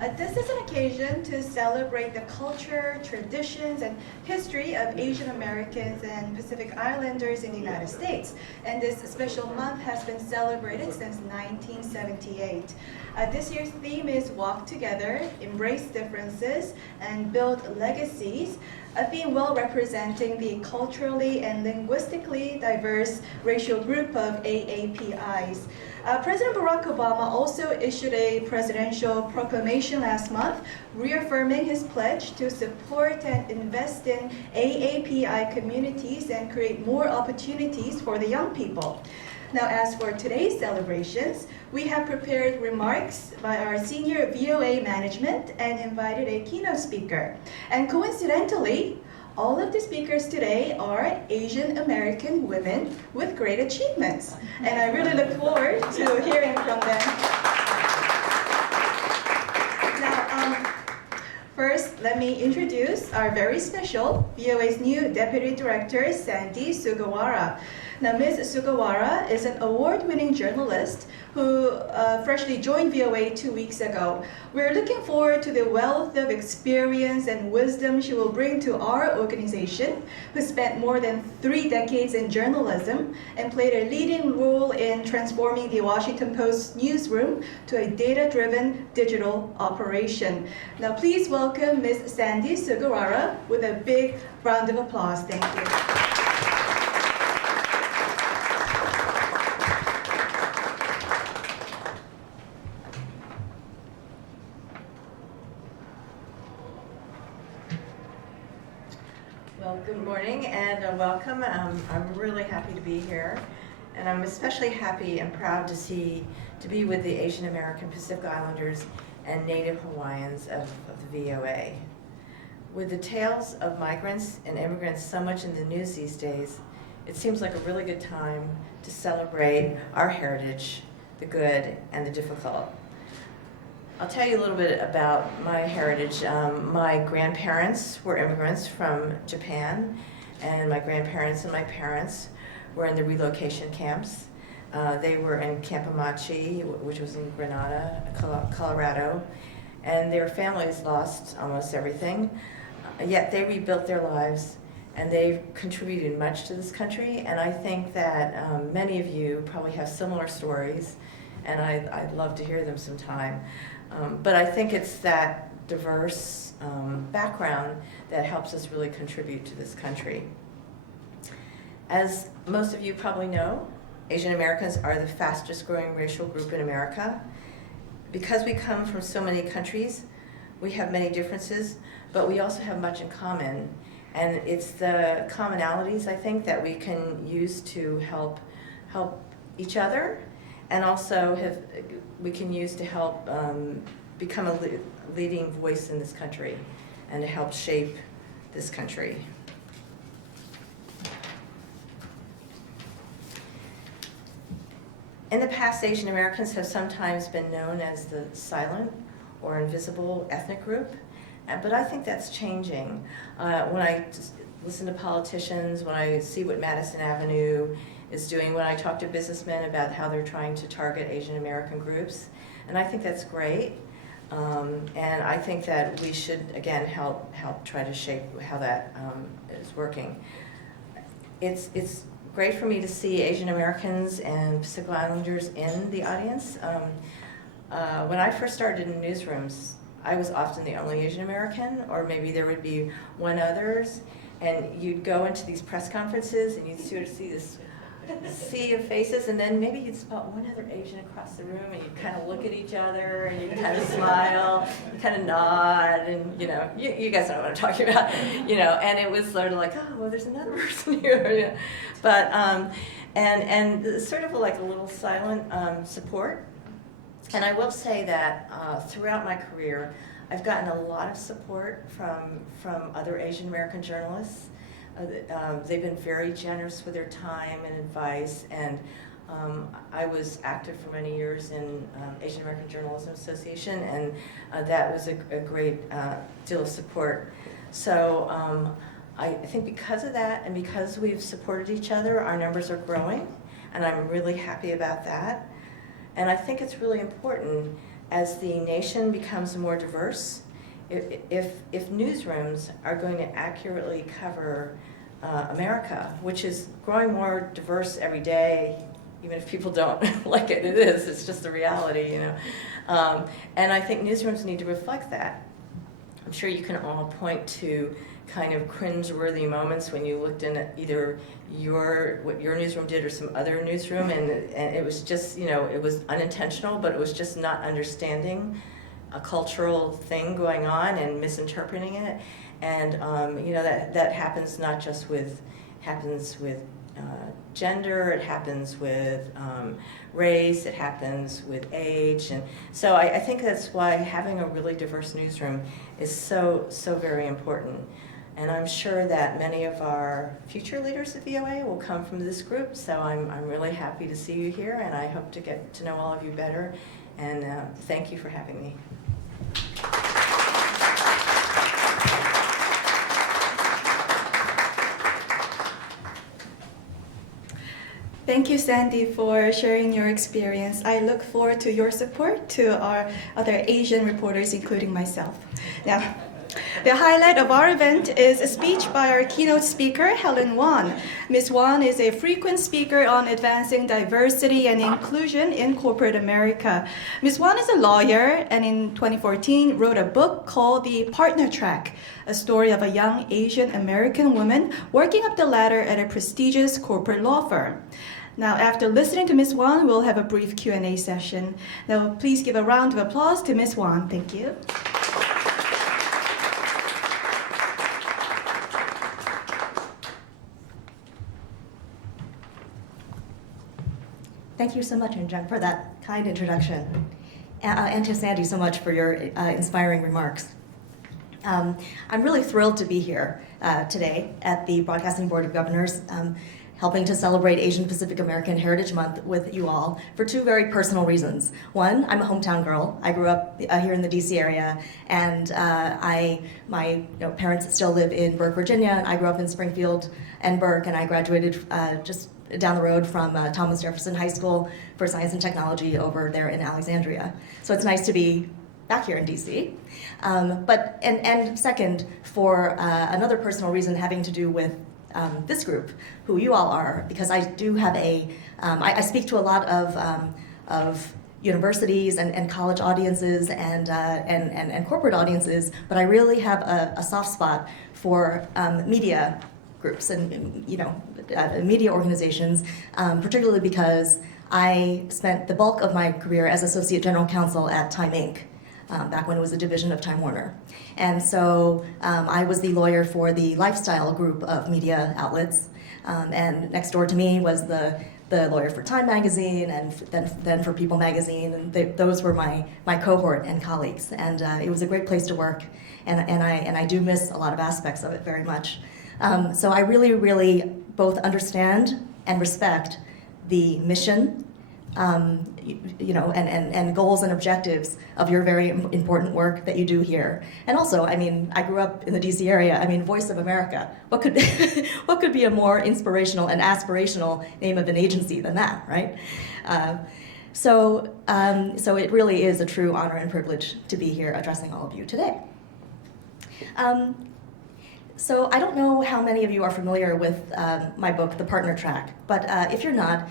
This is an occasion to celebrate the culture, traditions, and history of Asian Americans and Pacific Islanders in the United States. And this special month has been celebrated since 1978. This year's theme is Walk Together, Embrace Differences, and Build Legacies, a theme well representing the culturally and linguistically diverse racial group of AAPIs. President Barack Obama also issued a presidential proclamation last month reaffirming his pledge to support and invest in AAPI communities and create more opportunities for the young people. Now, as for today's celebrations, we have prepared remarks by our senior VOA management and invited a keynote speaker. And coincidentally, all of the speakers today are Asian American women with great achievements. And I really look forward to hearing from them. Now, first, let me introduce our very special VOA's new Deputy Director, Sandy Sugawara. Now, Ms. Sugawara is an award-winning journalist who freshly joined VOA 2 weeks ago. We're looking forward to the wealth of experience and wisdom she will bring to our organization, who spent more than 3 decades in journalism and played a leading role in transforming the Washington Post newsroom to a data-driven digital operation. Now, please welcome Ms. Sandy Sugawara with a big round of applause. Thank you. Well, good morning and welcome. I'm really happy to be here, and I'm especially happy and proud to be with the Asian American Pacific Islanders and Native Hawaiians of the VOA. With the tales of migrants and immigrants so much in the news these days, it seems like a really good time to celebrate our heritage, the good and the difficult. I'll tell you a little bit about my heritage. My grandparents were immigrants from Japan, and my grandparents and my parents were in the relocation camps. They were in Camp Amachi, which was in Grenada, Colorado, and their families lost almost everything. Yet they rebuilt their lives, and they've contributed much to this country, and I think that many of you probably have similar stories, and I'd love to hear them sometime. But I think it's that diverse background that helps us really contribute to this country. As most of you probably know, Asian Americans are the fastest growing racial group in America. Because we come from so many countries, we have many differences, but we also have much in common. And it's the commonalities, I think, that we can use to help each other, and also we can use to help become a leading voice in this country and to help shape this country. In the past, Asian Americans have sometimes been known as the silent or invisible ethnic group, but I think that's changing. When I listen to politicians, when I see what Madison Avenue is doing, when I talk to businessmen about how they're trying to target Asian American groups, and I think that's great. And I think that we should, again, help try to shape how that is working. It's great for me to see Asian Americans and Pacific Islanders in the audience. When I first started in newsrooms, I was often the only Asian American, or maybe there would be one others, and you'd go into these press conferences and you'd sort of see this sea of faces, and then maybe you'd spot one other Asian across the room, and you'd kind of look at each other, and you'd kind of smile, and kind of nod, and you guys know what I'm talking about, and it was sort of like, oh, well, there's another person here, but and sort of like a little silent support. And I will say that throughout my career, I've gotten a lot of support from other Asian American journalists. They've been very generous with their time and advice, and I was active for many years in Asian American Journalism Association, and that was a great deal of support. So I think because of that, and because we've supported each other, our numbers are growing, and I'm really happy about that. And I think it's really important as the nation becomes more diverse, if newsrooms are going to accurately cover America, which is growing more diverse every day, even if people don't like it, it is. It's just the reality, you know. And I think newsrooms need to reflect that. I'm sure you can all point to kind of cringe-worthy moments when you looked in at either what your newsroom did or some other newsroom, and it was just, you know, it was unintentional, but it was just not understanding a cultural thing going on and misinterpreting it. And you know, that happens not just with gender, it happens with race, it happens with age. And so I think that's why having a really diverse newsroom is so very important. And I'm sure that many of our future leaders at VOA will come from this group, so I'm really happy to see you here, and I hope to get to know all of you better. And thank you for having me. Thank you, Sandy, for sharing your experience. I look forward to your support to our other Asian reporters, including myself. Now, the highlight of our event is a speech by our keynote speaker, Helen Wan. Ms. Wan is a frequent speaker on advancing diversity and inclusion in corporate America. Ms. Wan is a lawyer and in 2014 wrote a book called The Partner Track, a story of a young Asian American woman working up the ladder at a prestigious corporate law firm. Now, after listening to Ms. Wan, we'll have a brief Q&A session. Now, please give a round of applause to Ms. Wan. Thank you. Thank you so much, Injun, for that kind introduction. And to Sandy, so much for your inspiring remarks. I'm really thrilled to be here today at the Broadcasting Board of Governors, helping to celebrate Asian Pacific American Heritage Month with you all for two very personal reasons. One, I'm a hometown girl. I grew up here in the DC area, and my parents still live in Burke, Virginia. I grew up in Springfield and Burke, and I graduated just down the road from Thomas Jefferson High School for Science and Technology over there in Alexandria. So it's nice to be back here in DC. And second, for another personal reason having to do with this group, who you all are, because I do have I speak to a lot of universities and college audiences and corporate audiences, but I really have a soft spot for media groups and media organizations, particularly because I spent the bulk of my career as Associate General Counsel at Time Inc., back when it was a division of Time Warner. And so I was the lawyer for the lifestyle group of media outlets, and next door to me was the lawyer for Time Magazine and then for People Magazine, and those were my cohort and colleagues, and it was a great place to work, and I do miss a lot of aspects of it very much. So I really both understand and respect the mission, and goals and objectives of your very important work that you do here. And also, I mean, I grew up in the DC area. I mean, Voice of America. What could be a more inspirational and aspirational name of an agency than that, right? So it really is a true honor and privilege to be here addressing all of you today. So I don't know how many of you are familiar with my book, The Partner Track, but if you're not,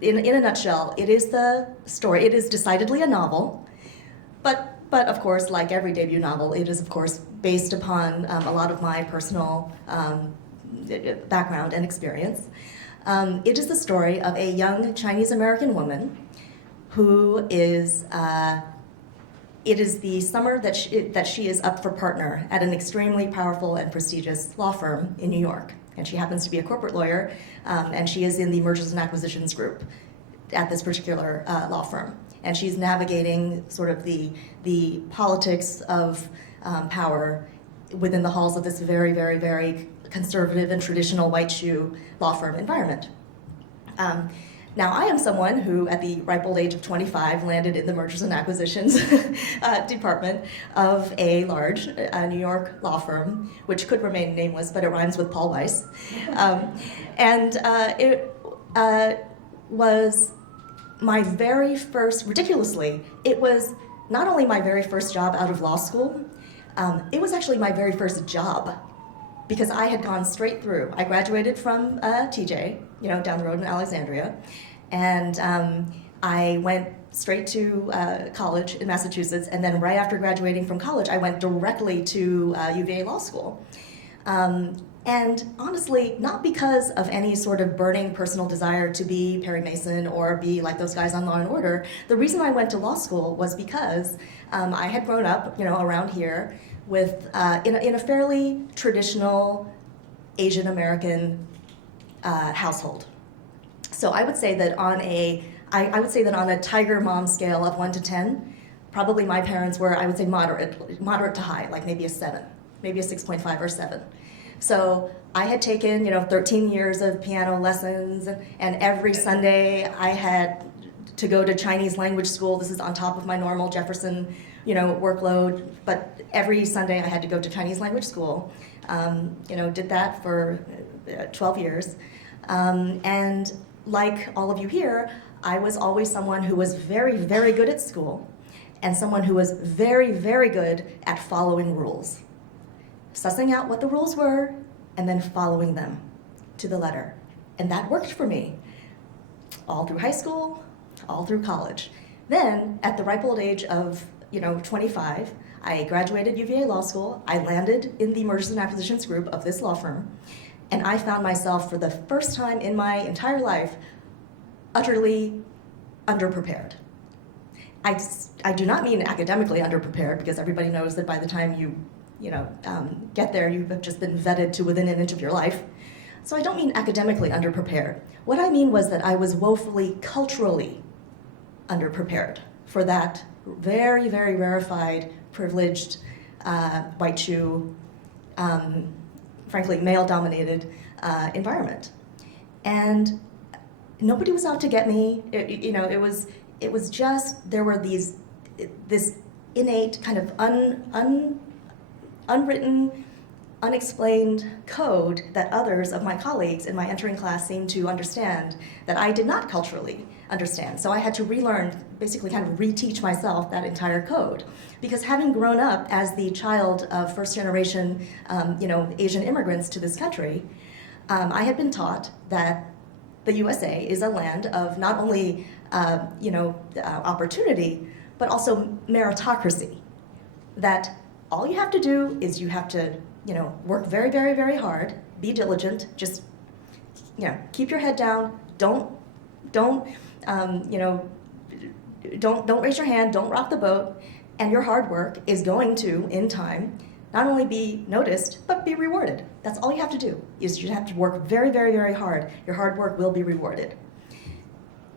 in a nutshell, it is the story. It is decidedly a novel, but of course, like every debut novel, it is of course based upon a lot of my personal background and experience. It is the story of a young Chinese-American woman who is it is the summer that she is up for partner at an extremely powerful and prestigious law firm in New York. And she happens to be a corporate lawyer, and she is in the mergers and acquisitions group at this particular law firm. And she's navigating sort of the politics of power within the halls of this very conservative and traditional white shoe law firm environment. Now, I am someone who, at the ripe old age of 25, landed in the mergers and acquisitions department of a large New York law firm, which could remain nameless, but it rhymes with Paul Weiss. It was my very first, ridiculously, it was not only my very first job out of law school, it was actually my very first job, because I had gone straight through. I graduated from TJ, down the road in Alexandria, and I went straight to college in Massachusetts, and then right after graduating from college, I went directly to UVA Law School. And honestly, not because of any sort of burning personal desire to be Perry Mason or be like those guys on Law and Order. The reason I went to law school was because I had grown up, around here with in a fairly traditional Asian American household. So I would say that on a Tiger Mom scale of 1 to 10, probably my parents were, I would say, moderate to high, like maybe a 7, maybe a 6.5 or 7. So I had taken, 13 years of piano lessons, and every Sunday I had to go to Chinese language school. This is on top of my normal Jefferson, workload. But every Sunday I had to go to Chinese language school. Did that for 12 years. And like all of you here, I was always someone who was very, very good at school, and someone who was very, very good at following rules. Sussing out what the rules were, and then following them to the letter. And that worked for me all through high school, all through college. Then, at the ripe old age of 25, I graduated UVA Law School. I landed in the mergers and acquisitions group of this law firm, and I found myself, for the first time in my entire life, utterly underprepared. I do not mean academically underprepared, because everybody knows that by the time you get there, you have just been vetted to within an inch of your life. So I don't mean academically underprepared. What I mean was that I was woefully culturally underprepared for that very, very rarefied, privileged, white shoe, frankly, male-dominated environment. And nobody was out to get me. It was just, there were this innate kind of unwritten, unexplained code that others of my colleagues in my entering class seemed to understand that I did not culturally understand. So I had to relearn, basically kind of reteach myself that entire code. Because having grown up as the child of first-generation, Asian immigrants to this country, I had been taught that the USA is a land of not only, opportunity, but also meritocracy. That all you have to do is you have to, work very, very, very hard, be diligent, just, keep your head down, don't raise your hand, don't rock the boat, and your hard work is going to, in time, not only be noticed, but be rewarded. That's all you have to do, is you have to work very, very, very hard. Your hard work will be rewarded.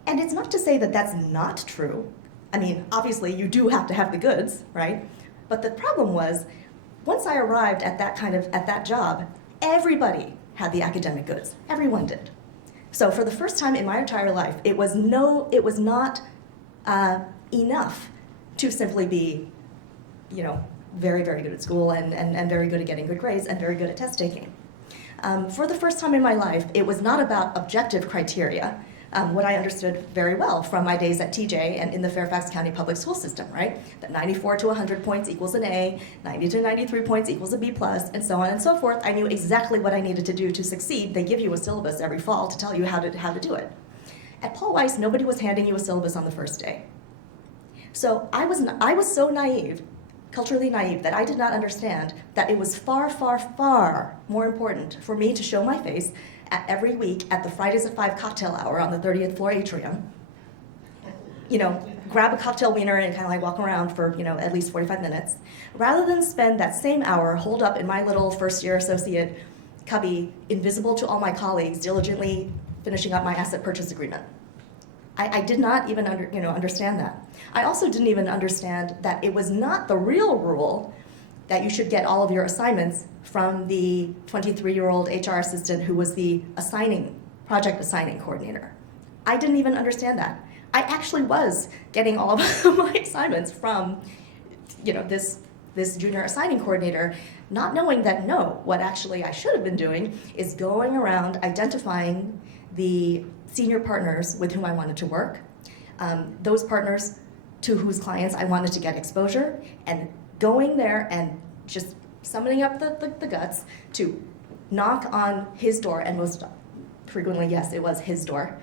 And it's not to say that that's not true. I mean, obviously, you do have to have the goods, right? But the problem was, once I arrived at that job, everybody had the academic goods. Everyone did. So for the first time in my entire life, it was not enough to simply be, very, very good at school and very good at getting good grades and very good at test taking. For the first time in my life, it was not about objective criteria, what I understood very well from my days at TJ and in the Fairfax County public school system, right? That 94 to 100 points equals an A, 90 to 93 points equals a B+, and so on and so forth. I knew exactly what I needed to do to succeed. They give you a syllabus every fall to tell you how to do it. At Paul Weiss, nobody was handing you a syllabus on the first day. So I was so naive, culturally naive, that I did not understand that it was far, far, far more important for me to show my face every week at the Fridays at 5 cocktail hour on the 30th floor atrium, grab a cocktail wiener and kind of like walk around for, at least 45 minutes, rather than spend that same hour holed up in my little first-year associate cubby, invisible to all my colleagues, diligently finishing up my asset purchase agreement. I did not even understand that. I also didn't even understand that it was not the real rule that you should get all of your assignments from the 23-year-old HR assistant who was the project assigning coordinator. I didn't even understand that. I actually was getting all of my assignments from, this junior assigning coordinator, not knowing that what actually I should have been doing is going around identifying the senior partners with whom I wanted to work, those partners to whose clients I wanted to get exposure, and going there and just summoning up the guts to knock on his door, and most frequently, yes, it was his door,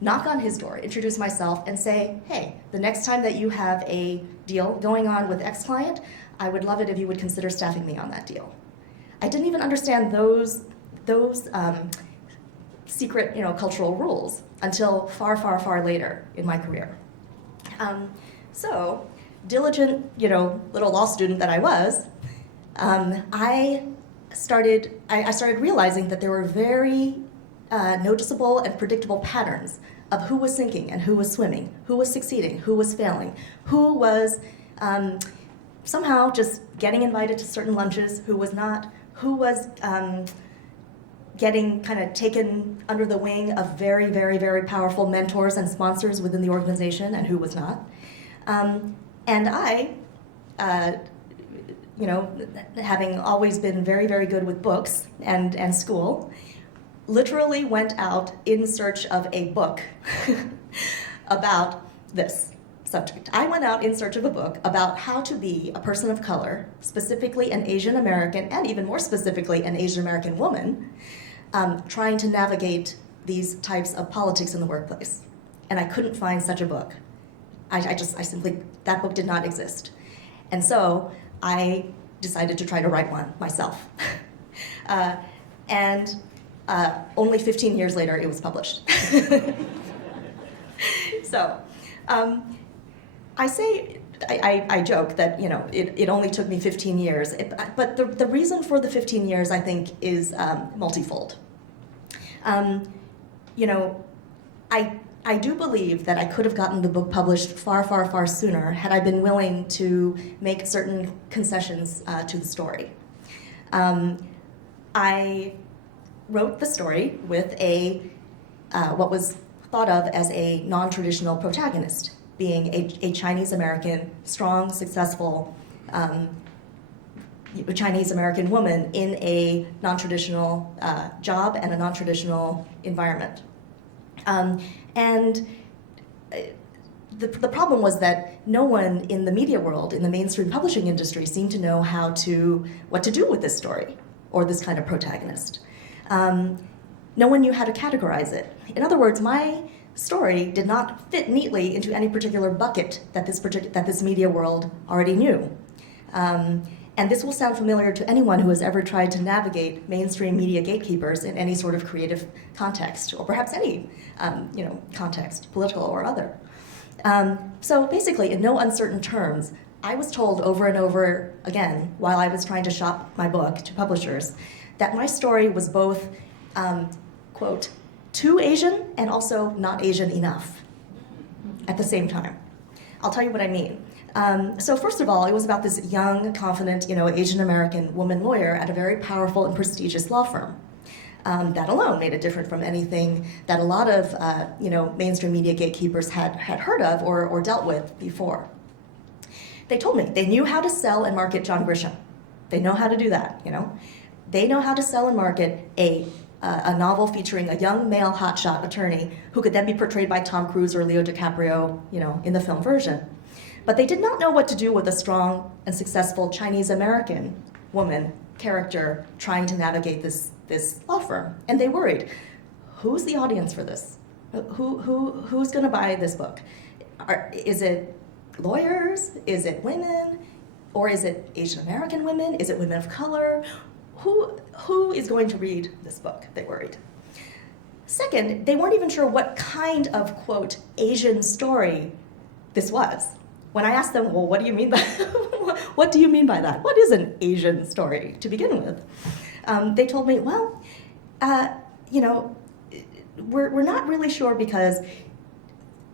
knock on his door, introduce myself, and say, hey, the next time that you have a deal going on with X client, I would love it if you would consider staffing me on that deal. I didn't even understand those secret, cultural rules until far, far, far later in my career. So, diligent, little law student that I was, I started realizing that there were very noticeable and predictable patterns of who was sinking and who was swimming, who was succeeding, who was failing, who was somehow just getting invited to certain lunches, who was not, who was getting kind of taken under the wing of very, very, very powerful mentors and sponsors within the organization, and who was not. And I, having always been very, very good with books and school, literally went out in search of a book about this subject. I went out in search of a book about how to be a person of color, specifically an Asian American, and even more specifically an Asian American woman, trying to navigate these types of politics in the workplace. And I couldn't find such a book. I simply, that book did not exist. And so I decided to try to write one myself. And only 15 years later, it was published. So I joke that, it only took me 15 years. But the reason for the 15 years, I think, is multifold. I do believe that I could have gotten the book published far, far, far sooner had I been willing to make certain concessions to the story. I wrote the story with what was thought of as a non-traditional protagonist, being a Chinese American, strong, successful Chinese American woman in a non-traditional job and a non-traditional environment. And the problem was that no one in the media world, in the mainstream publishing industry, seemed to know what to do with this story or this kind of protagonist. No one knew how to categorize it. In other words, my story did not fit neatly into any particular bucket that this media world already knew. And this will sound familiar to anyone who has ever tried to navigate mainstream media gatekeepers in any sort of creative context, or perhaps any context, political or other. So basically, in no uncertain terms, I was told over and over again, while I was trying to shop my book to publishers, that my story was both, quote, too Asian and also not Asian enough at the same time. I'll tell you what I mean. So first of all, it was about this young, confident, Asian American woman lawyer at a very powerful and prestigious law firm. That alone made it different from anything that a lot of, mainstream media gatekeepers had heard of or dealt with before. They told me they knew how to sell and market John Grisham. They know how to do that, They know how to sell and market a novel featuring a young male hotshot attorney who could then be portrayed by Tom Cruise or Leo DiCaprio, in the film version. But they did not know what to do with a strong and successful Chinese American woman character trying to navigate this law firm. And they worried, who's the audience for this? Who's going to buy this book? Is it lawyers? Is it women? Or is it Asian American women? Is it women of color? Who is going to read this book? They worried. Second, they weren't even sure what kind of, quote, Asian story this was. When I asked them, well, what do you mean by what do you mean by that? What is an Asian story to begin with? They told me, well, we're not really sure because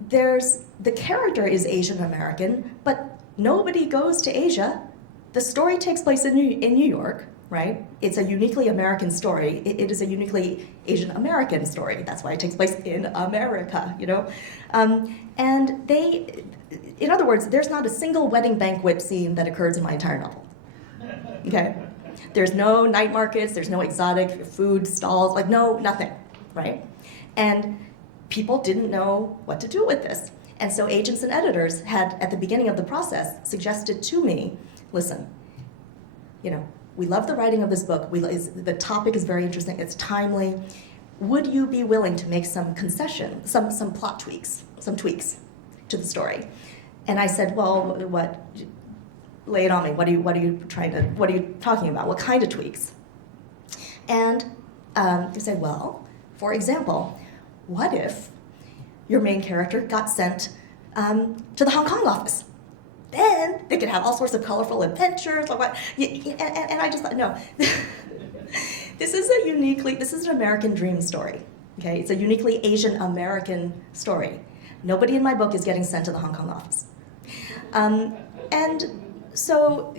the character is Asian American, but nobody goes to Asia. The story takes place in New York, right? It's a uniquely American story. It is a uniquely Asian American story. That's why it takes place in America, And in other words, there's not a single wedding banquet scene that occurs in my entire novel. Okay? There's no night markets, there's no exotic food stalls, nothing, right? And people didn't know what to do with this. And so agents and editors had, at the beginning of the process, suggested to me, listen, we love the writing of this book. The topic is very interesting. It's timely. Would you be willing to make some concession, some plot tweaks, some tweaks to the story? And I said, well, what? Lay it on me. What are you talking about? What kind of tweaks? And they said, well, for example, what if your main character got sent to the Hong Kong office? Then they could have all sorts of colorful adventures. Like what? And I just thought, no. This is an American dream story. Okay, it's a uniquely Asian American story. Nobody in my book is getting sent to the Hong Kong office. And so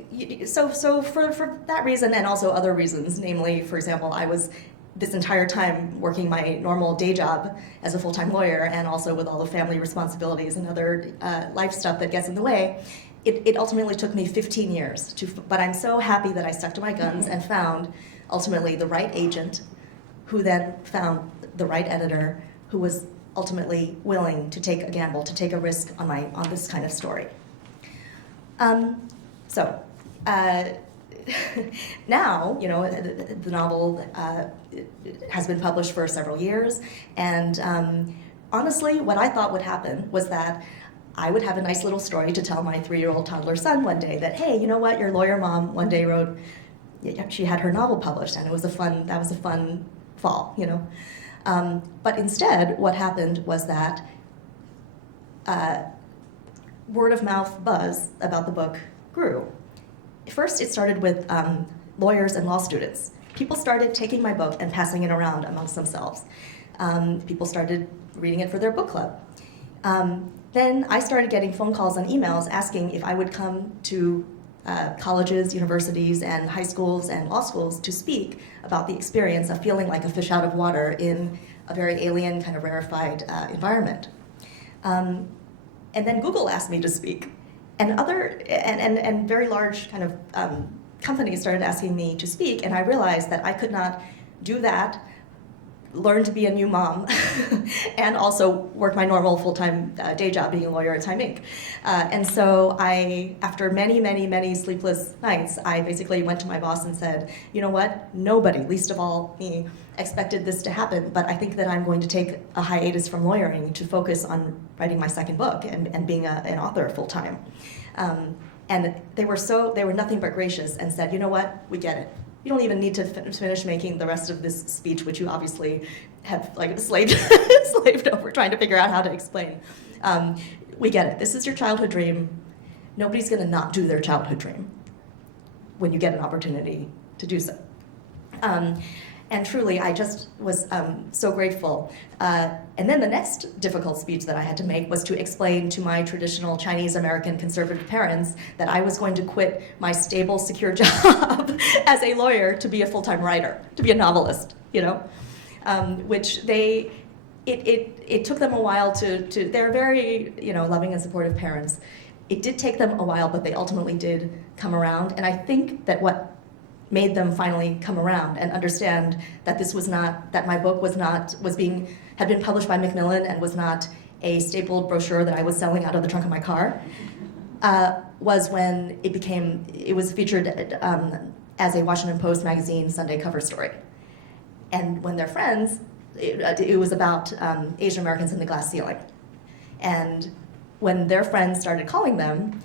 for that reason, and also other reasons, namely, for example, I was this entire time working my normal day job as a full-time lawyer, and also with all the family responsibilities and other life stuff that gets in the way, it ultimately took me 15 years but I'm so happy that I stuck to my guns and found ultimately the right agent, who then found the right editor, who was ultimately willing to take a gamble, to take a risk on this kind of story. Now, the novel has been published for several years, and honestly, what I thought would happen was that I would have a nice little story to tell my 3-year-old toddler son one day that, hey, you know what, your lawyer mom one day wrote, she had her novel published, and that was a fun fall, But instead, what happened was that word of mouth buzz about the book grew. First, it started with lawyers and law students. People started taking my book and passing it around amongst themselves. People started reading it for their book club. Then I started getting phone calls and emails asking if I would come to colleges, universities, and high schools and law schools to speak about the experience of feeling like a fish out of water in a very alien, kind of rarefied environment. And then Google asked me to speak. And very large kind of companies started asking me to speak, and I realized that I could not do that, learn to be a new mom, and also work my normal full-time day job being a lawyer at Time Inc. And so after many sleepless nights, I basically went to my boss and said, you know what, nobody, least of all me, expected this to happen, but I think that I'm going to take a hiatus from lawyering to focus on writing my second book and being an author full-time. And they were nothing but gracious and said, you know what, we get it. You don't even need to finish making the rest of this speech, which you obviously have slaved over trying to figure out how to explain. We get it. This is your childhood dream. Nobody's going to not do their childhood dream when you get an opportunity to do so. And truly, I just was so grateful. And then the next difficult speech that I had to make was to explain to my traditional Chinese-American conservative parents that I was going to quit my stable, secure job as a lawyer to be a full-time writer, to be a novelist, which it took them a while to they're very, loving and supportive parents. It did take them a while, but they ultimately did come around. And I think that what made them finally come around and understand that that my book had been published by Macmillan and was not a stapled brochure that I was selling out of the trunk of my car, was when it was featured as a Washington Post magazine Sunday cover story. And when their friends, it was about Asian Americans in the glass ceiling. And when their friends started calling them,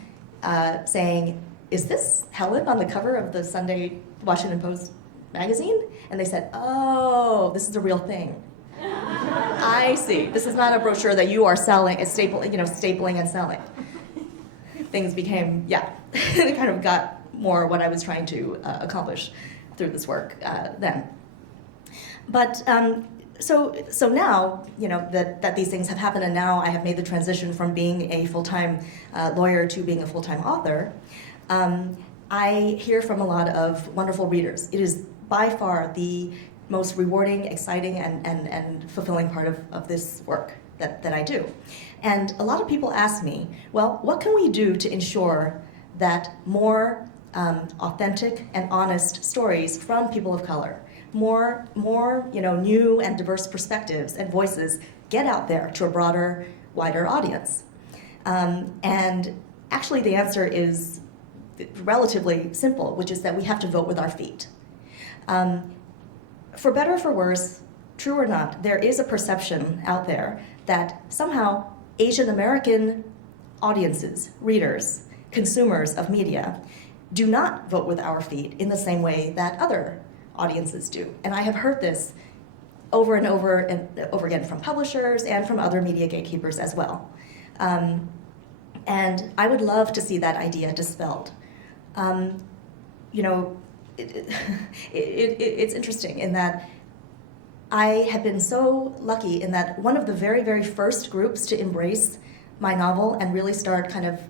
saying, is this Helen on the cover of the Sunday Washington Post magazine? And they said, oh, this is a real thing. I see. This is not a brochure that you are selling, stapling and selling. Things became, it kind of got more what I was trying to accomplish through this work then. But so now, that these things have happened, and now I have made the transition from being a full-time lawyer to being a full-time author, I hear from a lot of wonderful readers. It is by far the most rewarding, exciting, and fulfilling part of this work that I do. And a lot of people ask me, well, what can we do to ensure that more authentic and honest stories from people of color, more new and diverse perspectives and voices get out there to a broader, wider audience? And actually the answer is relatively simple, which is that we have to vote with our feet. For better or for worse, true or not, there is a perception out there that somehow Asian American audiences, readers, consumers of media do not vote with our feet in the same way that other audiences do. And I have heard this over and over and over again from publishers and from other media gatekeepers as well. And I would love to see that idea dispelled. You know, it's interesting in that I have been so lucky in that one of the very, very first groups to embrace my novel and really start kind of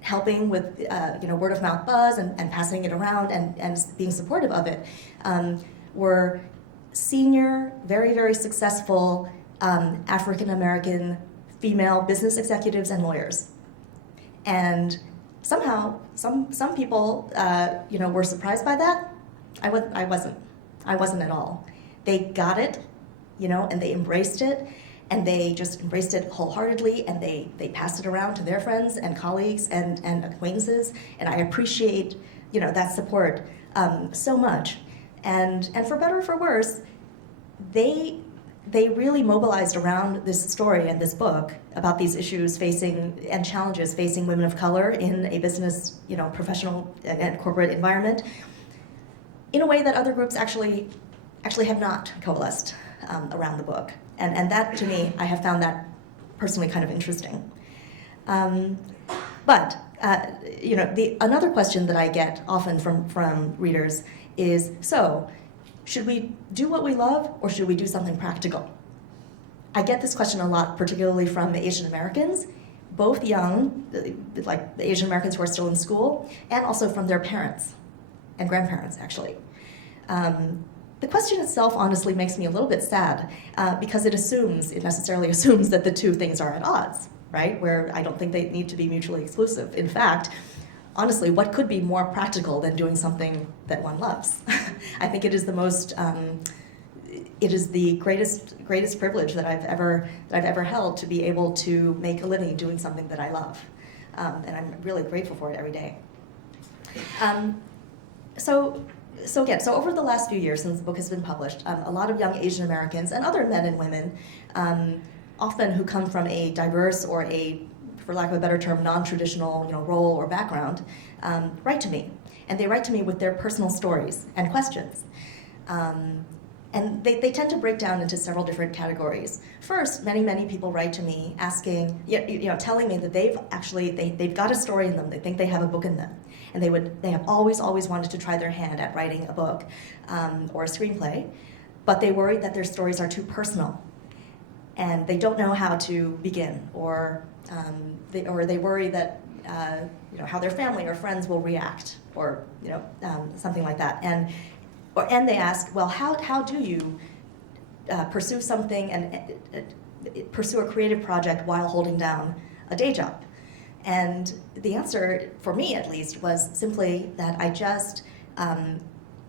helping with word of mouth buzz and passing it around and being supportive of it were senior, very, very successful African American female business executives and lawyers. And somehow, some people were surprised by that. I wasn't. I wasn't at all. They got it, and they embraced it. And they just embraced it wholeheartedly, and they passed it around to their friends and colleagues and acquaintances. And I appreciate, that support so much. And for better or for worse, they really mobilized around this story and this book about these issues facing and challenges facing women of color in a business, professional and corporate environment, in a way that other groups actually have not coalesced around the book. And that, to me, I have found that personally kind of interesting. But another question that I get often from readers is, so, should we do what we love, or should we do something practical? I get this question a lot, particularly from Asian Americans, both young, like the Asian Americans who are still in school, and also from their parents and grandparents, actually. The question itself honestly makes me a little bit sad because it necessarily assumes that the two things are at odds, right? Where I don't think they need to be mutually exclusive. In fact, honestly, what could be more practical than doing something that one loves? I think it is the greatest privilege that I've ever held, to be able to make a living doing something that I love. And I'm really grateful for it every day. So over the last few years since the book has been published, a lot of young Asian Americans and other men and women, often who come from a diverse or for lack of a better term, non-traditional role or background, write to me. And they write to me with their personal stories and questions. And they tend to break down into several different categories. First, many people write to me asking, telling me that they've got a story in them. They think they have a book in them, and they have always wanted to try their hand at writing a book or a screenplay, but they worry that their stories are too personal, and they don't know how to begin, or they worry that how their family or friends will react, or something like that, and they ask, well, how do you pursue something and pursue a creative project while holding down a day job? And the answer, for me at least, was simply that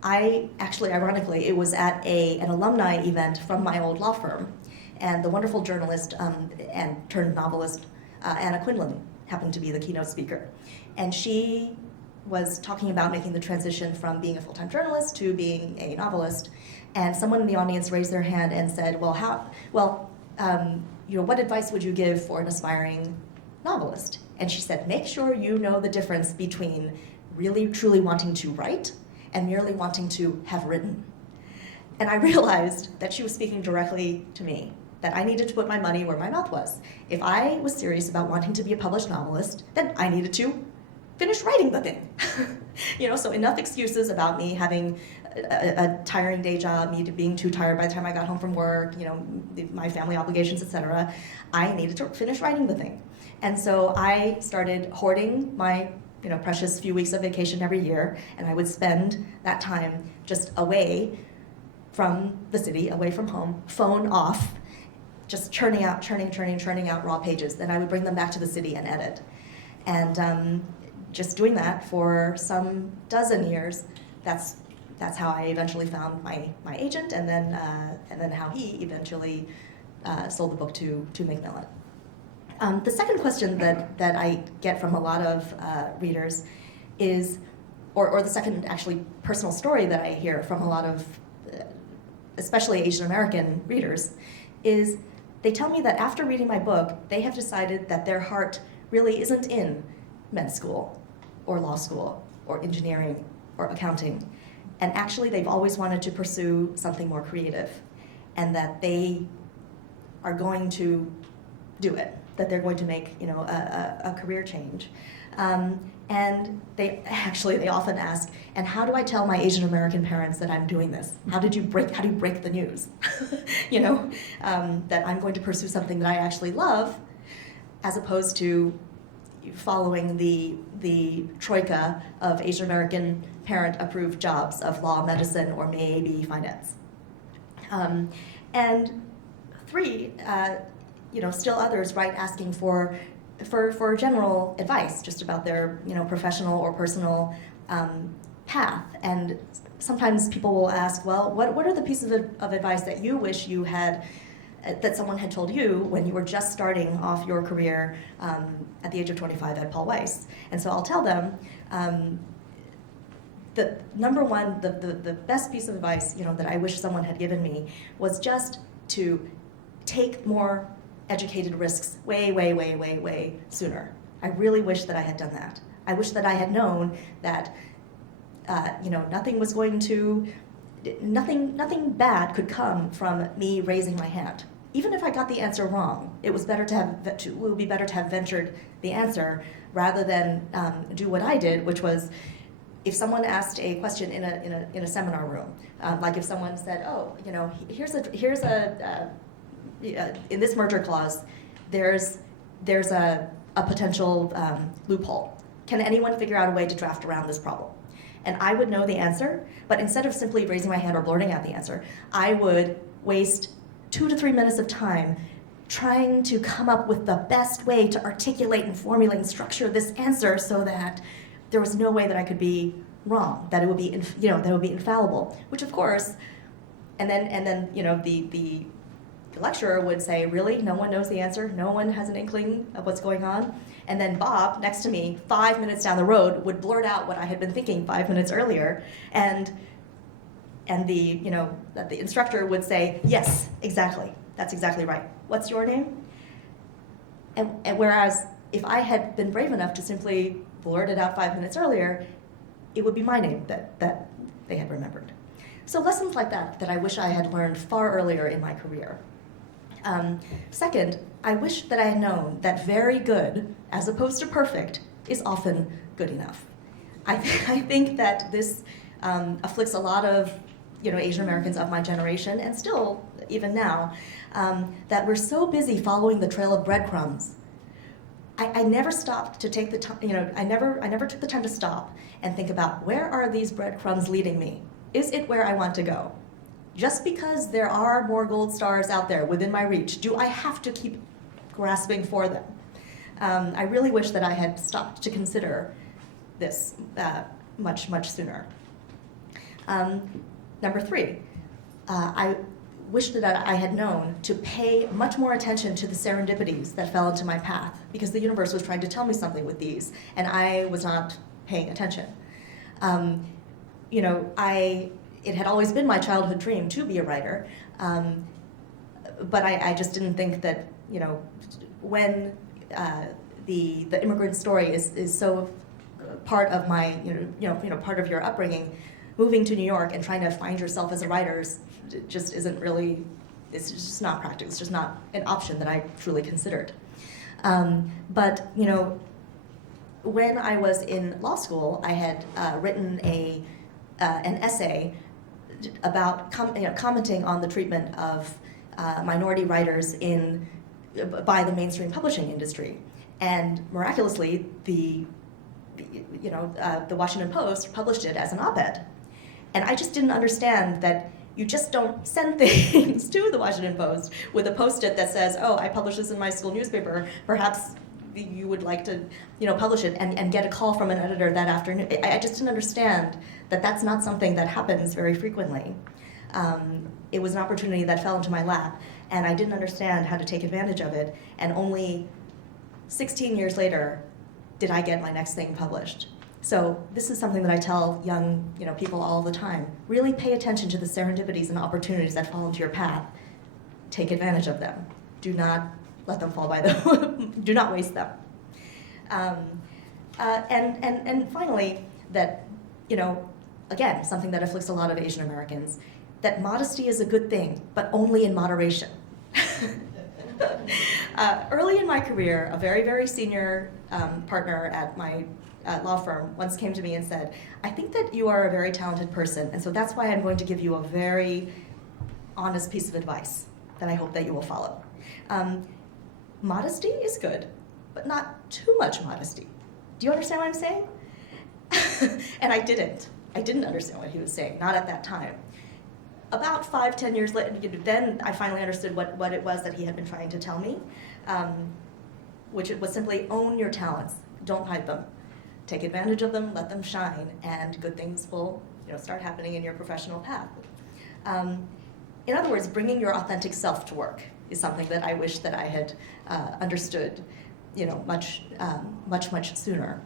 ironically, it was at an alumni event from my old law firm, and the wonderful journalist and turned novelist Anna Quinlan happened to be the keynote speaker. And she was talking about making the transition from being a full-time journalist to being a novelist, and someone in the audience raised their hand and said, what advice would you give for an aspiring novelist? And she said, make sure you know the difference between really truly wanting to write and merely wanting to have written. And I realized that she was speaking directly to me, that I needed to put my money where my mouth was. If I was serious about wanting to be a published novelist, then I needed to finish writing the thing. So enough excuses about me having a tiring day job, me being too tired by the time I got home from work, my family obligations, etc. I needed to finish writing the thing. And so I started hoarding my precious few weeks of vacation every year, and I would spend that time just away from the city, away from home, phone off, just churning out raw pages. Then I would bring them back to the city and edit. And just doing that for some dozen years, that's how I eventually found my agent, and then how he eventually sold the book to Macmillan. The second question that I get from a lot of readers is, or the second actually personal story that I hear from a lot of, especially Asian American readers, is they tell me that after reading my book, they have decided that their heart really isn't in med school or law school or engineering or accounting. And actually they've always wanted to pursue something more creative, and that they are going to do it, that they're going to make a career change. And they often ask, and how do I tell my Asian American parents that I'm doing this? How do you break the news? That I'm going to pursue something that I actually love, as opposed to following the troika of Asian American parent-approved jobs of law, medicine, or maybe finance. And three, still others write asking for general advice just about their professional or personal path. And sometimes people will ask, well, what are the pieces of advice that you wish you had, that someone had told you when you were just starting off your career at the age of 25 at Paul Weiss? And so I'll tell them that number one, the best piece of advice that I wish someone had given me was just to take more educated risks way sooner. I really wish that I had done that. I wish that I had known that nothing bad could come from me raising my hand. Even if I got the answer wrong, it would be better to have ventured the answer rather than do what I did, which was, if someone asked a question in a seminar room, like if someone said, "Oh, here's a in this merger clause, there's a potential loophole. Can anyone figure out a way to draft around this problem?" And I would know the answer, but instead of simply raising my hand or blurting out the answer, I would waste 2 to 3 minutes of time trying to come up with the best way to articulate and formulate and structure this answer so that there was no way that I could be wrong, that it would be that it would be infallible. Which of course, and then the lecturer would say, "Really? No one knows the answer? No one has an inkling of what's going on?" And then Bob, next to me, 5 minutes down the road, would blurt out what I had been thinking 5 minutes earlier, and the instructor would say, "Yes, exactly. That's exactly right. What's your name?" And whereas if I had been brave enough to simply blurt it out 5 minutes earlier, it would be my name that they had remembered. So lessons like that I wish I had learned far earlier in my career. Second, I wish that I had known that very good, as opposed to perfect, is often good enough. I think that this afflicts a lot of Asian Americans of my generation, and still even now, that we're so busy following the trail of breadcrumbs. I never stopped to take the time. I never took the time to stop and think about, where are these breadcrumbs leading me? Is it where I want to go? Just because there are more gold stars out there within my reach, do I have to keep grasping for them? I really wish that I had stopped to consider this much sooner. Number three, I wish that I had known to pay much more attention to the serendipities that fell into my path, because the universe was trying to tell me something with these, and I was not paying attention. It had always been my childhood dream to be a writer, but I just didn't think that when the immigrant story is so part of my part of your upbringing, moving to New York and trying to find yourself as a writer just isn't really, it's just not practical. It's just not an option that I truly considered. But when I was in law school, I had written an essay about commenting on the treatment of minority writers by the mainstream publishing industry, and miraculously, the Washington Post published it as an op-ed, and I just didn't understand that you just don't send things to the Washington Post with a post-it that says, "Oh, I published this in my school newspaper. Perhaps you would like to, publish it," and get a call from an editor that afternoon. I just didn't understand that that's not something that happens very frequently. It was an opportunity that fell into my lap, and I didn't understand how to take advantage of it, and only 16 years later, did I get my next thing published? So this is something that I tell young people all the time. Really pay attention to the serendipities and opportunities that fall into your path. Take advantage of them. Do not let them fall by the do not waste them. And finally, that, again, something that afflicts a lot of Asian Americans, that modesty is a good thing, but only in moderation. Early in my career, a very, very senior partner at my law firm once came to me and said, I think that you are a very talented person, and so that's why I'm going to give you a very honest piece of advice that I hope that you will follow. Modesty is good, but not too much modesty. Do you understand what I'm saying? And I didn't. I didn't understand what he was saying, not at that time. About 5-10 years later, then I finally understood what it was that he had been trying to tell me, which it was simply own your talents, don't hide them. Take advantage of them, let them shine, and good things will start happening in your professional path. In other words, bringing your authentic self to work is something that I wish that I had understood much sooner.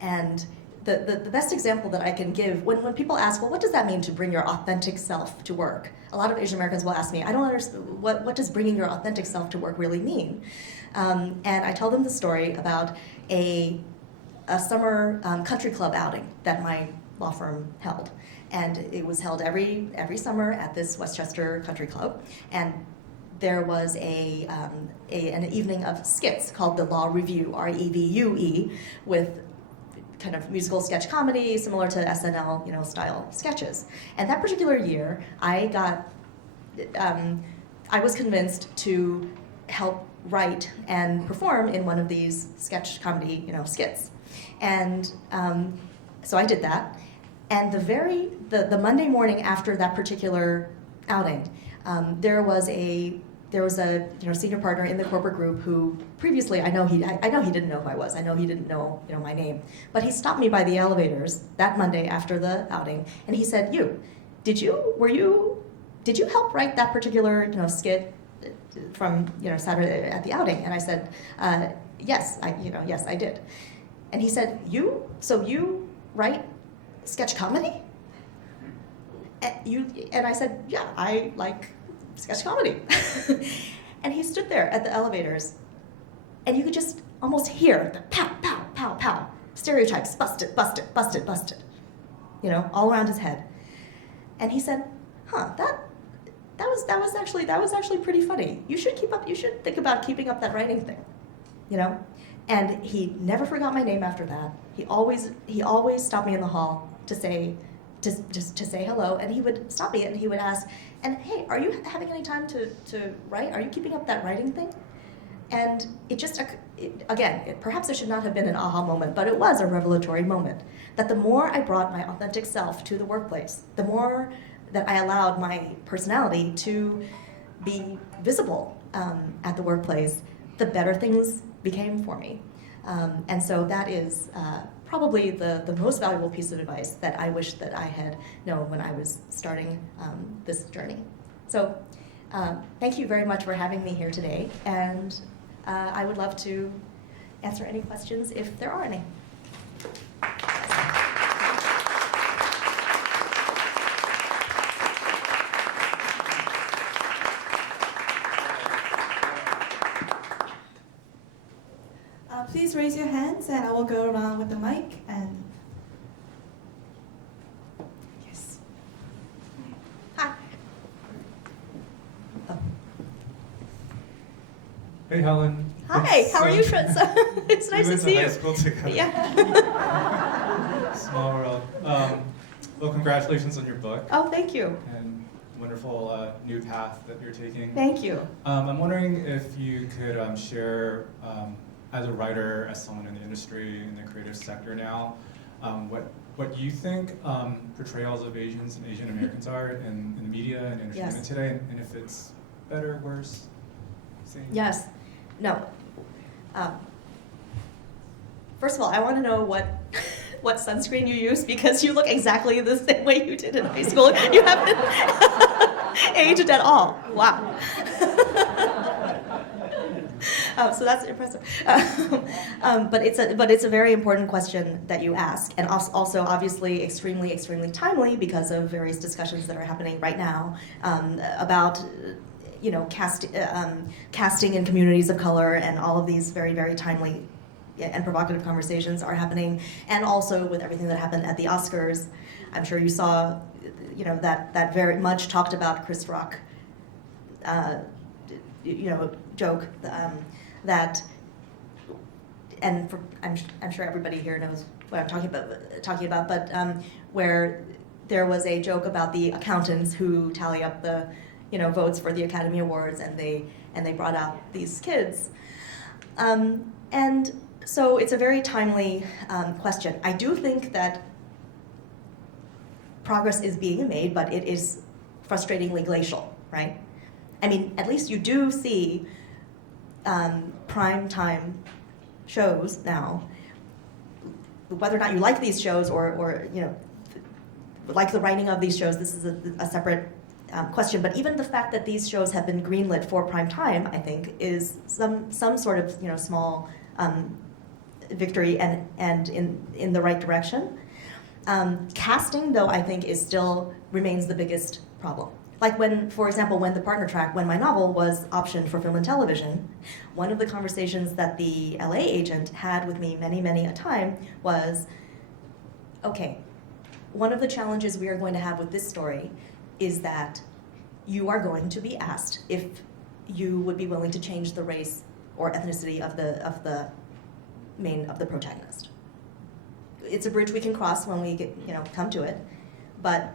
And the best example that I can give, when people ask, well, what does that mean to bring your authentic self to work? A lot of Asian Americans will ask me, I don't understand, what does bringing your authentic self to work really mean? And I tell them the story about a summer country club outing that my law firm held. And it was held every summer at this Westchester country club. And there was an evening of skits called the Law Review, REVUE, with kind of musical sketch comedy, similar to SNL, style sketches. And that particular year, I was convinced to help write and perform in one of these sketch comedy, skits. And so I did that. And the Monday morning after that particular outing, there was a senior partner in the corporate group who previously I know he didn't know who I was. I know he didn't know my name, but he stopped me by the elevators that Monday after the outing, and he said, did you help write that particular skit from Saturday at the outing? And I said, yes, I did. And he said, so you write sketch comedy? And I said, yeah, I like sketch comedy. And he stood there at the elevators, and you could just almost hear the pow, pow, pow, pow, stereotypes, busted, busted, busted, busted, all around his head. And he said, that was actually pretty funny. You should think about keeping up that writing thing, And he never forgot my name after that. He always stopped me in the hall to say hello, and he would stop me and he would ask, and hey, are you having any time to write? Are you keeping up that writing thing? And perhaps it should not have been an aha moment, but it was a revelatory moment. That the more I brought my authentic self to the workplace, the more that I allowed my personality to be visible at the workplace, the better things became for me. And so that is probably the most valuable piece of advice that I wish that I had known when I was starting this journey. So thank you very much for having me here today, and I would love to answer any questions if there are any. Please raise your hands, and I will go around with the mic. And yes. Hi. Oh. Hey, Helen. Hi. How are you, Fritz? It's nice to see you. We went to high school together. Yeah. Small world. Well, congratulations on your book. Oh, thank you. And wonderful new path that you're taking. Thank you. I'm wondering if you could share, as a writer, as someone in the industry, in the creative sector now, what you think portrayals of Asians and Asian Americans are in the media and entertainment Yes. today, and if it's better, worse, same? Yes. No. First of all, I want to know what sunscreen you use, because you look exactly the same way you did in high school. You haven't aged at all. Wow. So that's impressive. But it's a very important question that you ask, and also obviously extremely, extremely timely because of various discussions that are happening right now about casting in communities of color, and all of these very, very timely and provocative conversations are happening, and also with everything that happened at the Oscars. I'm sure you saw, that very much talked about Chris Rock, joke that, and I'm sure everybody here knows what I'm talking about, but where there was a joke about the accountants who tally up the votes for the Academy Awards, and they brought out these kids, and so it's a very timely question. I do think that progress is being made, but it is frustratingly glacial, right? I mean, at least you do see prime time shows now. Whether or not you like these shows or like the writing of these shows, this is a separate question. But even the fact that these shows have been greenlit for prime time, I think, is some sort of small victory and in the right direction. Casting, though, I think still remains the biggest problem. Like for example, when The Partner Track, when my novel was optioned for film and television, one of the conversations that the LA agent had with me many, many a time was, okay, one of the challenges we are going to have with this story is that you are going to be asked if you would be willing to change the race or ethnicity of the protagonist. It's a bridge we can cross when we come to it, but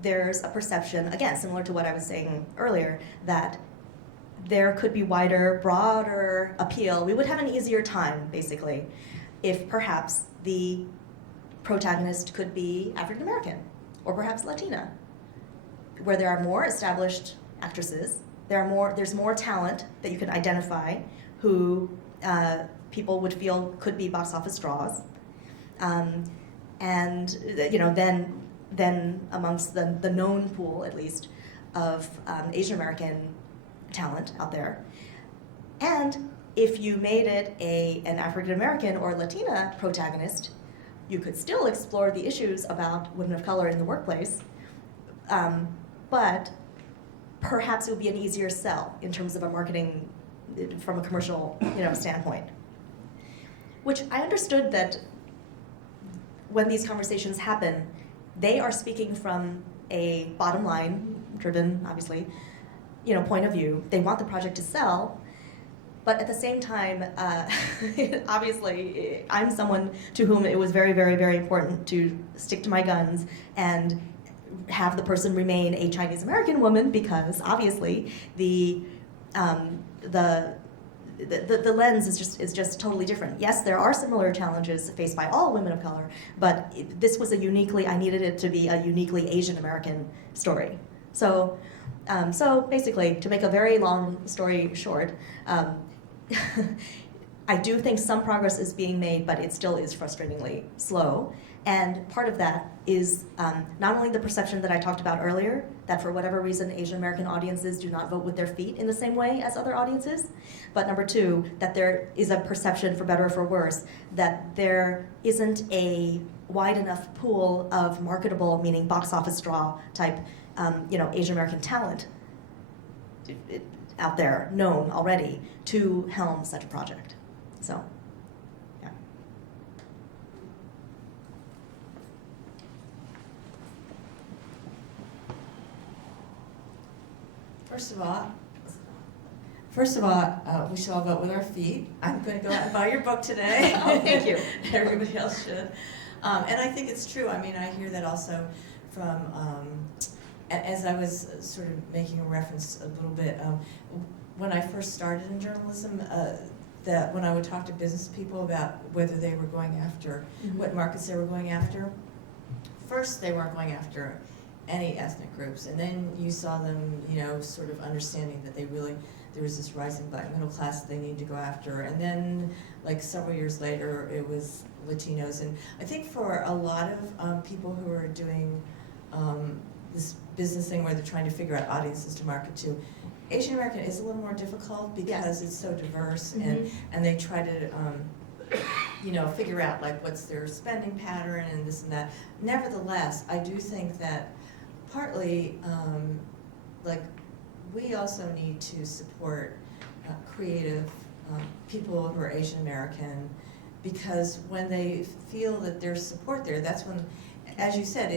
there's a perception, again, similar to what I was saying earlier, that there could be wider, broader appeal. We would have an easier time, basically, if perhaps the protagonist could be African American or perhaps Latina, where there are more established actresses, there's more talent that you can identify who people would feel could be box office draws, and then amongst the known pool, at least, of Asian American talent out there. And if you made it an African American or Latina protagonist, you could still explore the issues about women of color in the workplace, but perhaps it would be an easier sell in terms of a marketing, from a commercial standpoint. Which I understood that when these conversations happen, they are speaking from a bottom line driven, obviously, point of view. They want the project to sell, but at the same time, obviously, I'm someone to whom it was very, very, very important to stick to my guns and have the person remain a Chinese American woman, because obviously the lens is just totally different. Yes, there are similar challenges faced by all women of color, but this was I needed it to be a uniquely Asian American story. So basically, to make a very long story short, I do think some progress is being made, but it still is frustratingly slow. And part of that is not only the perception that I talked about earlier, that for whatever reason Asian American audiences do not vote with their feet in the same way as other audiences, but number two, that there is a perception, for better or for worse, that there isn't a wide enough pool of marketable, meaning box office draw type, Asian American talent out there, known already, to helm such a project. So. First of all, we should all vote with our feet. I'm going to go out and buy your book today. Oh, thank you. Everybody else should. And I think it's true. I mean, I hear that also from, as I was sort of making a reference a little bit, when I first started in journalism, that when I would talk to business people about whether they were going after, what markets they were going after, first they weren't going after any ethnic groups, and then you saw them, sort of understanding that there was this rising black middle class that they needed to go after, and then, like several years later, it was Latinos, and I think for a lot of people who are doing this business thing where they're trying to figure out audiences to market to, Asian American is a little more difficult because it's so diverse, and they try to figure out like what's their spending pattern and this and that. Nevertheless, I do think that partly like we also need to support creative people who are Asian American, because when they feel that there's support there, that's when, as you said,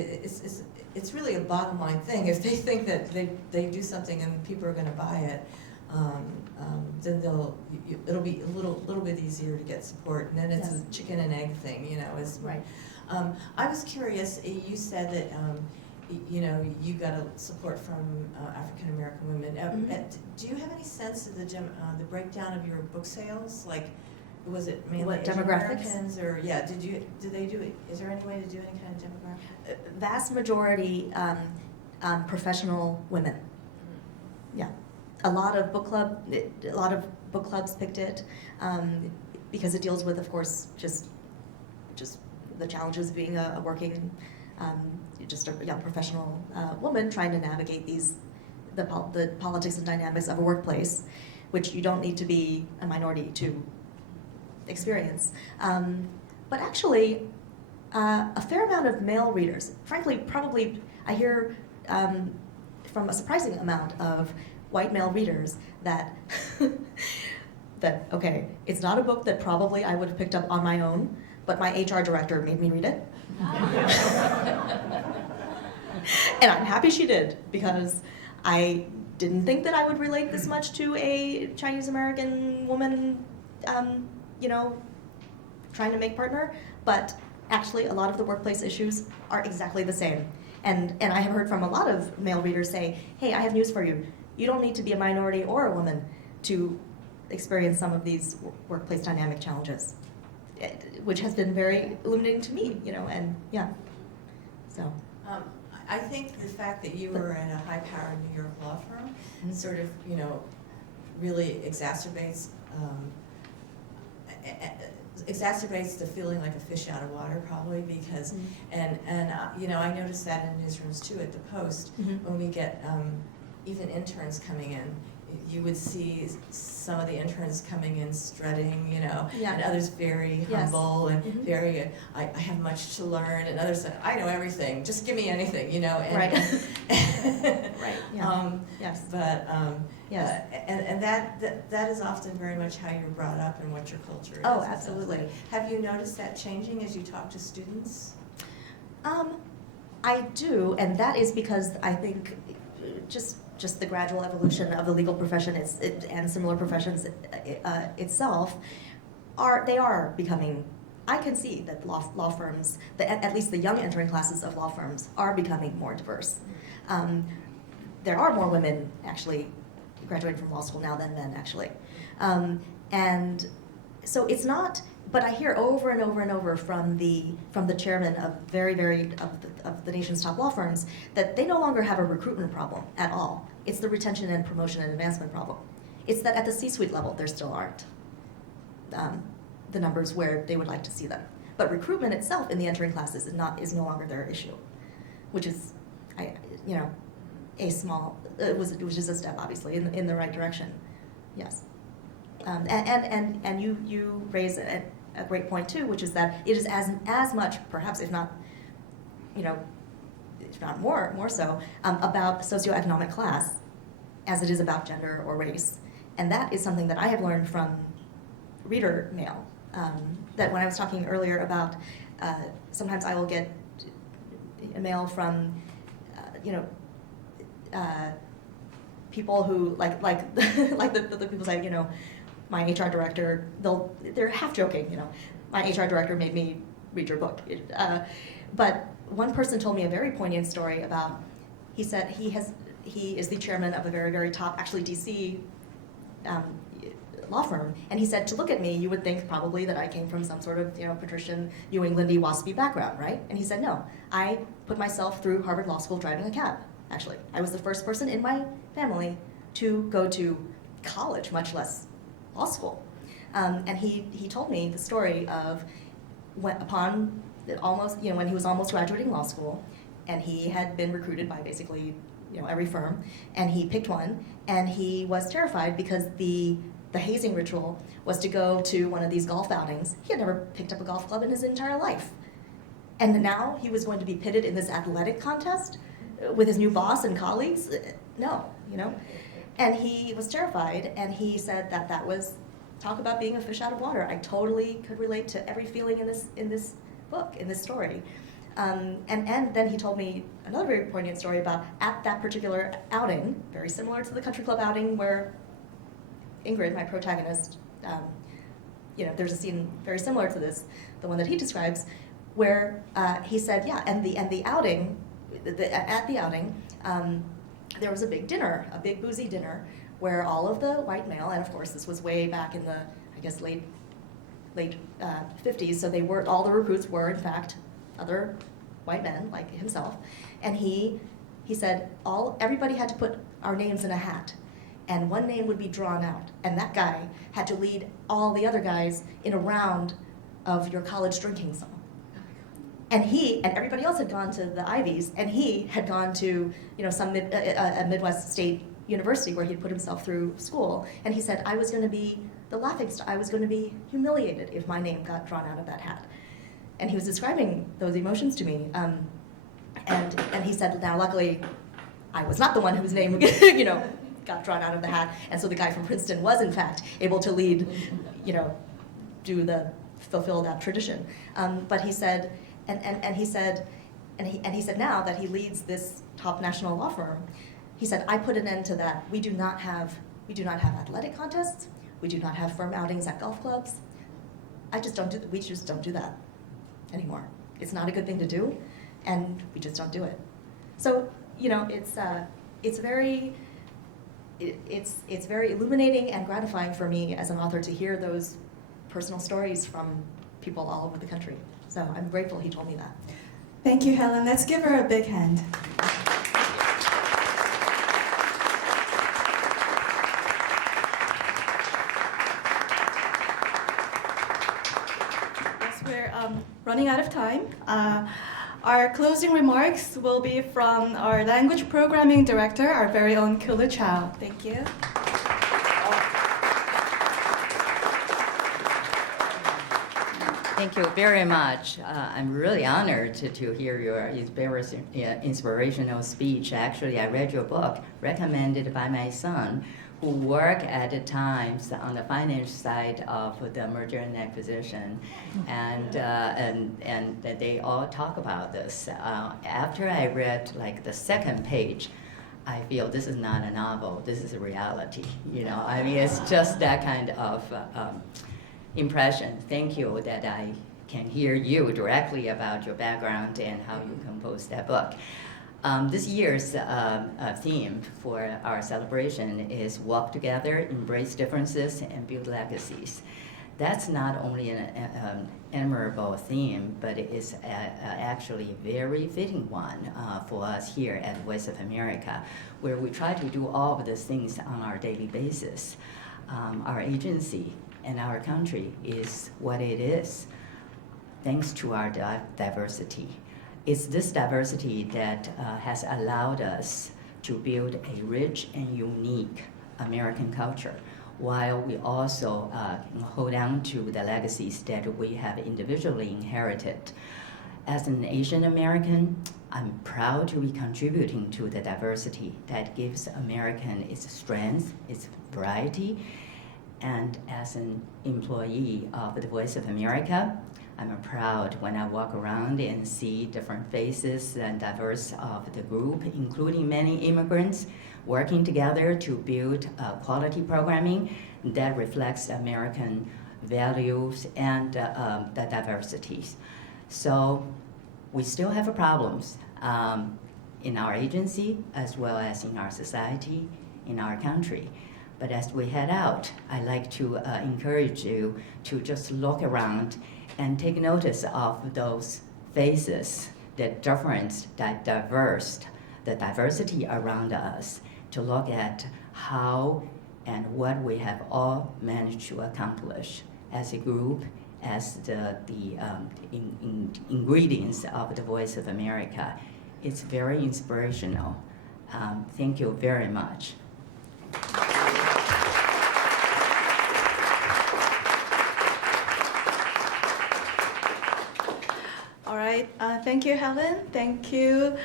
it's really a bottom line thing. If they think that they do something and people are going to buy it, then it'll be a little bit easier to get support. And then it's a chicken and egg thing, Is Right. I was curious. You said that you got a support from African American women. Do you have any sense of the breakdown of your book sales? Like, was it mainly What, Asian demographics? Americans, or did they do it? Is there any way to do any kind of demographic? Vast majority professional women. Yeah, a lot of book clubs picked it because it deals with, of course, just the challenges of being a working, just a young professional woman trying to navigate the politics and dynamics of a workplace, which you don't need to be a minority to experience. But actually, a fair amount of male readers, frankly, probably I hear from a surprising amount of white male readers that okay, it's not a book that probably I would have picked up on my own, but my HR director made me read it. And I'm happy she did, because I didn't think that I would relate this much to a Chinese American woman, trying to make partner, but actually a lot of the workplace issues are exactly the same. And I have heard from a lot of male readers say, hey, I have news for you. You don't need to be a minority or a woman to experience some of these workplace dynamic challenges, which has been very illuminating to me, and yeah, so. I think the fact that you were at a high-powered New York law firm sort of, really exacerbates the feeling like a fish out of water, probably, because, and I noticed that in newsrooms too at the Post, when we get even interns coming in, you would see some of the interns coming in strutting, and others very humble and very, I have much to learn, and others say, I know everything, just give me anything, And, right. Right. Yeah. Yes. But yes. And that is often very much how you're brought up and what your culture is. Oh, absolutely. Have you noticed that changing as you talk to students? I do, and that is because I think just the gradual evolution of the legal profession and similar professions itself are becoming. I can see that law firms, at least the young entering classes of law firms, are becoming more diverse. There are more women actually graduating from law school now than men, actually, and so it's not. But I hear over and over and over from the chairman of of the nation's top law firms that they no longer have a recruitment problem at all. It's the retention and promotion and advancement problem. It's that at the C-suite level there still aren't the numbers where they would like to see them. But recruitment itself in the entering classes is no longer their issue, which is a small which is a step obviously in the right direction. Yes. And you raise a great point too, which is that it is as much, perhaps if not more so, about socioeconomic class as it is about gender or race. And that is something that I have learned from reader mail. That when I was talking earlier about, sometimes I will get a mail from, people who like the people say, my HR director, they're half joking, my HR director made me read your book. But one person told me a very poignant story about, he said he is the chairman of a very, very top, actually DC law firm, and he said, to look at me, you would think probably that I came from some sort of, patrician, New Englandy, waspy background, right? And he said, no, I put myself through Harvard Law School driving a cab, actually. I was the first person in my family to go to college, much less law school. And he told me the story of when he was almost graduating law school, and he had been recruited by basically every firm, and he picked one, and he was terrified because the hazing ritual was to go to one of these golf outings. He had never picked up a golf club in his entire life. And now he was going to be pitted in this athletic contest with his new boss and colleagues. No, And he was terrified, and he said that was, talk about being a fish out of water. I totally could relate to every feeling in this book, in this story. And then he told me another very poignant story about at that particular outing, very similar to the country club outing where Ingrid, my protagonist, there's a scene very similar to this, the one that he describes, where he said, and the outing, at the outing, there was a big dinner, a big boozy dinner, where all of the white male, and of course this was way back in the, I guess, late 50s, so all the recruits were in fact other white men like himself, and he said everybody had to put our names in a hat, and one name would be drawn out, and that guy had to lead all the other guys in a round of your college drinking song. And everybody else had gone to the Ivies, and he had gone to some a Midwest state university where he'd put himself through school, and he said, I was going to be the laughingstock. I was going to be humiliated if my name got drawn out of that hat. And he was describing those emotions to me, and he said, now luckily, I was not the one whose name got drawn out of the hat, and so the guy from Princeton was in fact able to lead, fulfill that tradition. But he said, and he said now that he leads this top national law firm, he said, I put an end to that. We do not have athletic contests. We do not have firm outings at golf clubs. We just don't do that anymore. It's not a good thing to do, and we just don't do it. So it's very illuminating and gratifying for me as an author to hear those personal stories from people all over the country. So I'm grateful he told me that. Thank you, Helen. Let's give her a big hand. Yes, we're running out of time. Our closing remarks will be from our language programming director, our very own Kula Chow. Thank you. Thank you very much. I'm really honored to hear your inspirational speech. Actually, I read your book recommended by my son, who worked at the times on the finance side of the merger and acquisition, and they all talk about this. After I read like the second page, I feel this is not a novel. This is a reality. I mean, it's just that kind of impression. Thank you that I can hear you directly about your background and how you composed that book. This year's theme for our celebration is Walk Together, Embrace Differences, and Build Legacies. That's not only an admirable theme, but it is actually a very fitting one for us here at Voice of America, where we try to do all of these things on our daily basis. Our agency and our country is what it is, thanks to our diversity. It's this diversity that has allowed us to build a rich and unique American culture, while we also hold on to the legacies that we have individually inherited. As an Asian American, I'm proud to be contributing to the diversity that gives American its strength, its variety. And as an employee of the Voice of America, I'm proud when I walk around and see different faces and diverse of the group, including many immigrants, working together to build quality programming that reflects American values and the diversities. So we still have problems in our agency as well as in our society, in our country. But as we head out, I'd like to encourage you to just look around and take notice of those faces, the difference, that the diversity around us, to look at how and what we have all managed to accomplish as a group, as the ingredients of the Voice of America. It's very inspirational. Thank you very much. All right. Thank you, Helen. Thank you,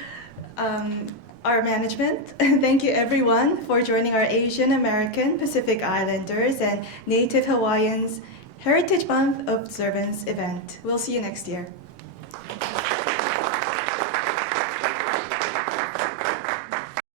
our management. Thank you, everyone, for joining our Asian American, Pacific Islanders, and Native Hawaiians Heritage Month observance event. We'll see you next year.